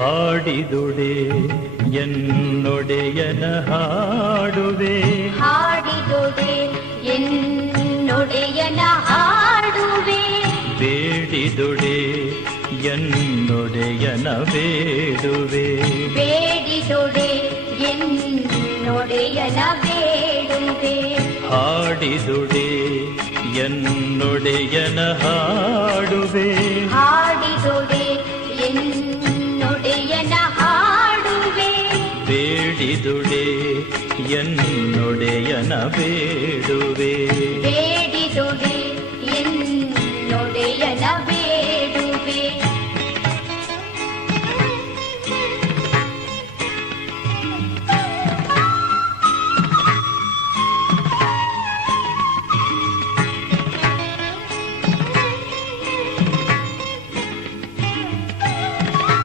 ಹಾಡಿದುಡೆ ಎನ್ನೊಡೆಯನ ಹಾಡುವೆ ಹಾಡಿದುಡೆ ಎನ್ನೊಡೆಯನ ಹಾಡುವೆ ಬೇಡಿದುಡೆ ಎನ್ನೊಡೆಯನ ಬೇಡುವೆ ಬೇಡಿದುಡೆ ಎನ್ನೊಡೆಯನ ಬೇಡುವೆ ಹಾಡಿದುಡೆ ಎನ್ನೊಡೆಯನ ಹಾಡುವೆ ಹಾಡಿದುಡೆ ಎನ್ನೊಡೆಯನ ಹಾಡುವೆ ಬೇಡಿದುಡೆ ಎನ್ನೊಡೆಯನ ಬೇಡುವೆ ಬೇಡಿದುಡೆ